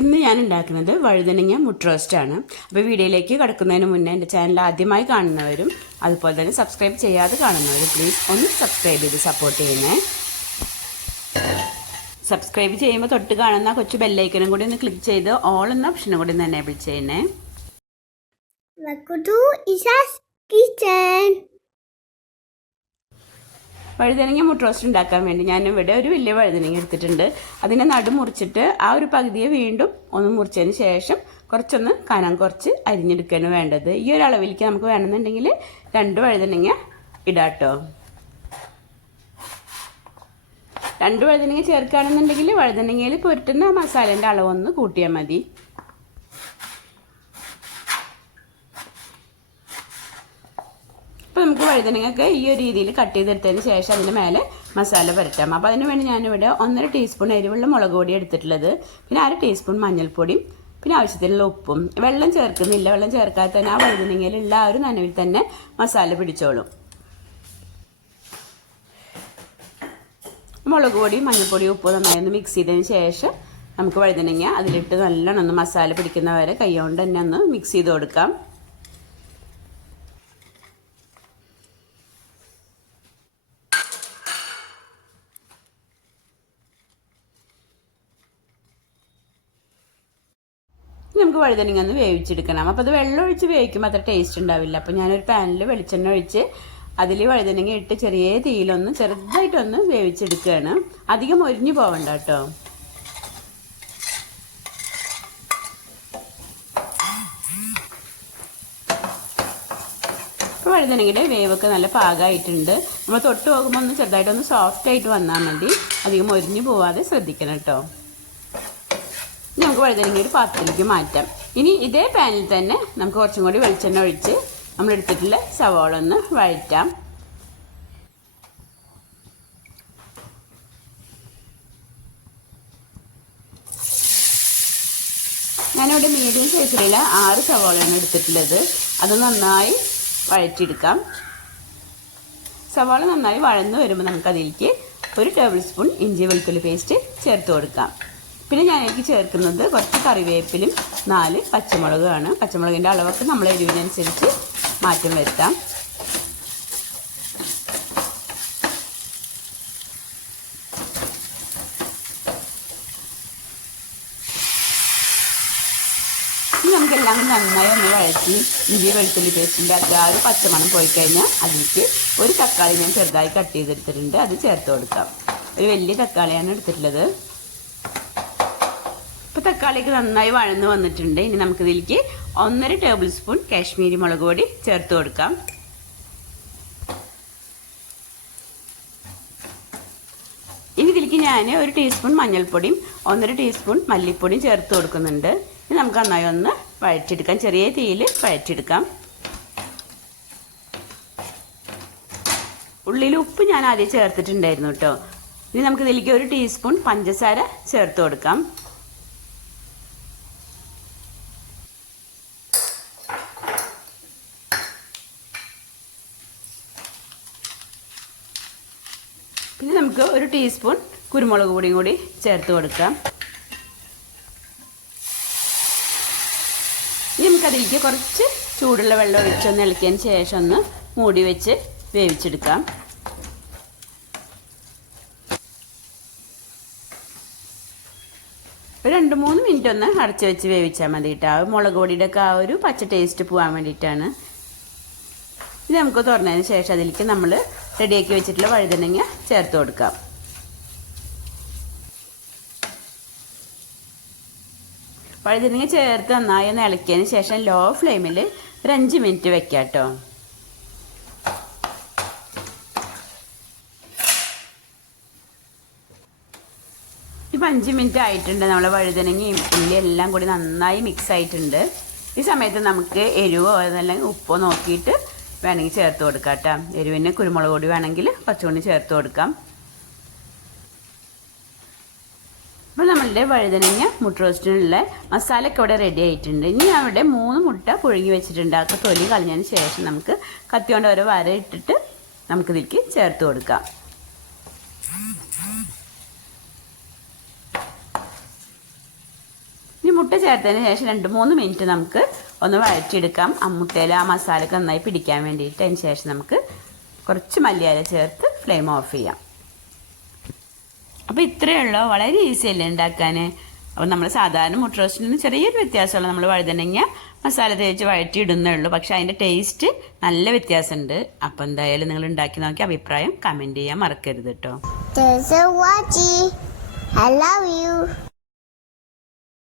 ഇന്ന് ഞാൻ ഉണ്ടാക്കുന്നത് വഴുതനങ്ങ മുട്ട റോസ്റ്റാണ് അപ്പോൾ വീഡിയോയിലേക്ക് കടക്കുന്നതിന് മുന്നേ എന്റെ ചാനൽ ആദ്യമായി കാണുന്നവരും അതുപോലെ തന്നെ സബ്സ്ക്രൈബ് ചെയ്യാതെ കാണുന്നവരും പ്ലീസ് ഒന്ന് സബ്സ്ക്രൈബ് ചെയ്ത് സപ്പോർട്ട് ചെയ്യണേ സബ്സ്ക്രൈബ് ചെയ്യുമ്പോൾ തൊട്ട് കാണുന്ന കൊച്ചു ബെല്ലൈക്കനും കൂടി ഒന്ന് ക്ലിക്ക് ചെയ്ത് ഓൾ എന്ന ഓപ്ഷനും കൂടി ഒന്ന് എനേബിൾ ചെയ്യണേ കിച്ചൺ. വഴുതനങ്ങ മുട്ട റോസ്റ്റ് ഉണ്ടാക്കാൻ വേണ്ടി ഞാൻ ഇവിടെ ഒരു വലിയ വഴുതനങ്ങ എടുത്തിട്ടുണ്ട്. അതിനെ നടു മുറിച്ചിട്ട് ആ ഒരു പകുതിയെ വീണ്ടും ഒന്ന് മുറിച്ചതിന് ശേഷം കുറച്ചൊന്ന് കനം കുറച്ച് അരിഞ്ഞെടുക്കുകയാണ് വേണ്ടത്. ഈ ഒരു അളവിലേക്ക് നമുക്ക് വേണമെന്നുണ്ടെങ്കിൽ രണ്ട് വഴുതനങ്ങ ഇടാട്ടോ. രണ്ട് വഴുതനങ്ങ ചേർക്കുകയാണെന്നുണ്ടെങ്കിൽ വഴുതനങ്ങയിൽ പുരട്ടുന്ന മസാലേന്റെ അളവൊന്ന് കൂട്ടിയാൽ മതി അപ്പോൾ നമുക്ക് നിങ്ങൾക്ക് ഈ ഒരു രീതിയിൽ കട്ട് ചെയ്തെടുത്തതിന് ശേഷം അതിന് മേലെ മസാല പുരട്ടാം അപ്പോൾ അതിന് വേണ്ടി ഞാനിവിടെ ഒന്നര ടീസ്പൂൺ എരിവുള്ള മുളക് പൊടി എടുത്തിട്ടുള്ളത് പിന്നെ അര ടീസ്പൂൺ മഞ്ഞൾപ്പൊടിയും പിന്നെ ആവശ്യത്തിനുള്ള ഉപ്പും. വെള്ളം ചേർക്കുന്നില്ല. വെള്ളം ചേർക്കാതെ തന്നെ ആ വഴുതനങ്ങയിലുള്ള ആ ഒരു നനവിൽ തന്നെ മസാല പിടിച്ചോളും. മുളക് പൊടി മഞ്ഞൾപ്പൊടി ഉപ്പ് നന്നായി ഒന്ന് മിക്സ് ചെയ്തതിന് ശേഷം നമുക്ക് വഴുതനങ്ങ അതിലിട്ട് നല്ലോണം ഒന്ന് മസാല പിടിക്കുന്ന വരെ കൈകൊണ്ട് തന്നെ ഒന്ന് മിക്സ് ചെയ്ത് കൊടുക്കാം. നമുക്ക് വഴുതനങ്ങ ഒന്ന് വേവിച്ചെടുക്കണം. അപ്പോൾ അത് വെള്ളം ഒഴിച്ച് വേവിക്കുമ്പോൾ അത്ര ടേസ്റ്റ് ഉണ്ടാവില്ല. അപ്പോൾ ഞാനൊരു പാനിൽ വെളിച്ചെണ്ണ ഒഴിച്ച് അതിൽ വഴുതനങ്ങ ഇട്ട് ചെറിയ തീയിലൊന്ന് ചെറുതായിട്ടൊന്ന് വേവിച്ചെടുക്കുകയാണ് അധികം ഒരിഞ്ഞു പോവണ്ട കേട്ടോ. ഇപ്പോൾ വഴുതനങ്ങയുടെ വേവൊക്കെ നല്ല പാകമായിട്ടുണ്ട് നമ്മൾ തൊട്ട് പോകുമ്പോൾ ഒന്ന് ചെറുതായിട്ടൊന്ന് സോഫ്റ്റ് ആയിട്ട് വന്നാൽ മതി. അധികം ഒരിഞ്ഞു പോവാതെ ശ്രദ്ധിക്കണം കേട്ടോ. ഇനി നമുക്ക് വഴുതനങ്ങ ഒരു പാത്രത്തിലേക്ക് മാറ്റാം. ഇനി ഇതേ പാനിൽ തന്നെ നമുക്ക് കുറച്ചും കൂടി വെളിച്ചെണ്ണ ഒഴിച്ച് നമ്മൾ എടുത്തിട്ടുള്ള സവാള ഒന്ന് വഴറ്റാം. ഞാനിവിടെ മീഡിയം സൈസിലുള്ള ആറ് സവാളയാണ് എടുത്തിട്ടുള്ളത്. അത് നന്നായി വഴറ്റിയെടുക്കാം. സവാള നന്നായി വഴന്ന് വരുമ്പോൾ നമുക്കതിലേക്ക് ഒരു ടേബിൾ സ്പൂൺ ഇഞ്ചി വെളുത്തുള്ളി പേസ്റ്റ് ചേർത്ത് കൊടുക്കാം. പിന്നെ ഞാൻ എനിക്ക് ചേർക്കുന്നത് കുറച്ച് കറിവേപ്പിലും നാല് പച്ചമുളകാണ്. പച്ചമുളകിന്റെ അളവൊക്കെ നമ്മൾ എരിവിനനുസരിച്ച് മാറ്റം വരുത്താം. ഇനി നമുക്കെല്ലാം നന്നായി ഒന്ന് വഴറ്റി ഇഞ്ചി വെളുത്തുള്ളി പേസ്റ്റിന്റെ ആ ഒരു പച്ചമണം പോയി കഴിഞ്ഞാൽ അതിലേക്ക് ഒരു തക്കാളി ഞാൻ ചെറുതായി കട്ട് ചെയ്തെടുത്തിട്ടുണ്ട്. അത് ചേർത്ത് കൊടുക്കാം. ഒരു വലിയ തക്കാളിയാണ് എടുത്തിട്ടുള്ളത്. ഇപ്പോൾ തക്കാളിക്ക് നന്നായി വഴന്ന് വന്നിട്ടുണ്ട്. ഇനി നമുക്കിതിലേക്ക് ഒന്നര ടേബിൾ സ്പൂൺ കാശ്മീരി മുളക് പൊടി ചേർത്ത് കൊടുക്കാം. ഇനി ഇതിലേക്ക് ഞാൻ ഒരു ടീസ്പൂൺ മഞ്ഞൾപ്പൊടിയും ഒന്നര ടീസ്പൂൺ മല്ലിപ്പൊടിയും ചേർത്ത് കൊടുക്കുന്നുണ്ട്. ഇനി നമുക്ക് നന്നായി ഒന്ന് വഴറ്റിയെടുക്കാം. ചെറിയ തീയിൽ വഴറ്റിയെടുക്കാം. ഉള്ളിൽ ഉപ്പ് ഞാൻ ആദ്യം ചേർത്തിട്ടുണ്ടായിരുന്നു കേട്ടോ. ഇനി നമുക്കിതിലേക്ക് ഒരു ടീസ്പൂൺ പഞ്ചസാര ചേർത്ത് കൊടുക്കാം. പിന്നെ നമുക്ക് ഒരു ടീസ്പൂൺ കുരുമുളക് പൊടിയും കൂടി ചേർത്ത് കൊടുക്കാം. ഇനി നമുക്കതിലേക്ക് കുറച്ച് ചൂടുള്ള വെള്ളം ഒഴിച്ചൊന്ന് ഇളക്കിയതിന് ശേഷം ഒന്ന് മൂടി വെച്ച് വേവിച്ചെടുക്കാം. ഒരു രണ്ട് മൂന്ന് മിനിറ്റ് ഒന്ന് അടച്ച് വെച്ച് വേവിച്ചാൽ മതി കേട്ടോ ആ മുളക് പൊടിയുടെ ഒക്കെ ആ ഒരു പച്ച ടേസ്റ്റ് പോകാൻ വേണ്ടിയിട്ടാണ് ഇനി നമുക്ക് തുറന്നതിന് ശേഷം അതിലേക്ക് നമ്മൾ റെഡിയാക്കി വെച്ചിട്ടുള്ള വഴുതനങ്ങ ചേർത്ത് കൊടുക്കാം. വഴുതനങ്ങ ചേർത്ത് നന്നായി ഒന്ന് ഇളക്കിയതിന് ശേഷം ലോ ഫ്ലെയിമിൽ ഒരു അഞ്ച് മിനിറ്റ് വെക്കാം കേട്ടോ. ഇപ്പം അഞ്ച് മിനിറ്റ് ആയിട്ടുണ്ട് നമ്മളെ വഴുതനങ്ങയും ഉള്ളി എല്ലാം കൂടി നന്നായി മിക്സ് ആയിട്ടുണ്ട്. ഈ സമയത്ത് നമുക്ക് എരിവോ അതല്ലെങ്കിൽ ഉപ്പോ നോക്കിയിട്ട് വേണമെങ്കിൽ ചേർത്ത് കൊടുക്കാം കേട്ടോ. എരിവിന് കുരുമുളക് പൊടി വേണമെങ്കിൽ കുറച്ചുകൂടി ചേർത്ത് കൊടുക്കാം. അപ്പോൾ നമ്മളുടെ വഴുതനങ്ങ മുട്ട റോസ്റ്റിനുള്ള മസാലയൊക്കെ ഇവിടെ റെഡി ആയിട്ടുണ്ട്. ഇനി അവിടെ മൂന്ന് മുട്ട പുഴുങ്ങി വെച്ചിട്ടുണ്ട്. അതൊക്കെ തൊലി കളഞ്ഞതിന് ശേഷം നമുക്ക് കത്തിയോണ്ട് ഓരോ വര ഇട്ടിട്ട് നമുക്കിതിലേക്ക് ചേർത്ത് കൊടുക്കാം. ഇനി മുട്ട ചേർത്തതിന് ശേഷം രണ്ട് മൂന്ന് മിനിറ്റ് നമുക്ക് ഒന്ന് വഴറ്റിയെടുക്കാം. ആ മുട്ടയിൽ ആ മസാലയൊക്കെ നന്നായി പിടിക്കാൻ വേണ്ടിയിട്ട് അതിന് ശേഷം നമുക്ക് കുറച്ച് മല്ലിയില ചേർത്ത് ഫ്ലെയിം ഓഫ് ചെയ്യാം. അപ്പോൾ ഇത്രയേ ഉള്ളൂ. വളരെ ഈസി അല്ലേ ഉണ്ടാക്കാൻ അപ്പോൾ നമ്മൾ സാധാരണ മുട്ട റോസ്റ്റിൽ നിന്ന് ചെറിയൊരു വ്യത്യാസമുള്ള നമ്മൾ വഴുതനങ്ങ മസാല തേച്ച് വഴറ്റി ഇടുന്നേ ഉള്ളൂ. പക്ഷേ അതിന്റെ ടേസ്റ്റ് നല്ല വ്യത്യാസമുണ്ട്. അപ്പോൾ എന്തായാലും നിങ്ങൾ ഉണ്ടാക്കി നോക്കി അഭിപ്രായം കമന്റ് ചെയ്യാൻ മറക്കരുത് കേട്ടോ. I love you.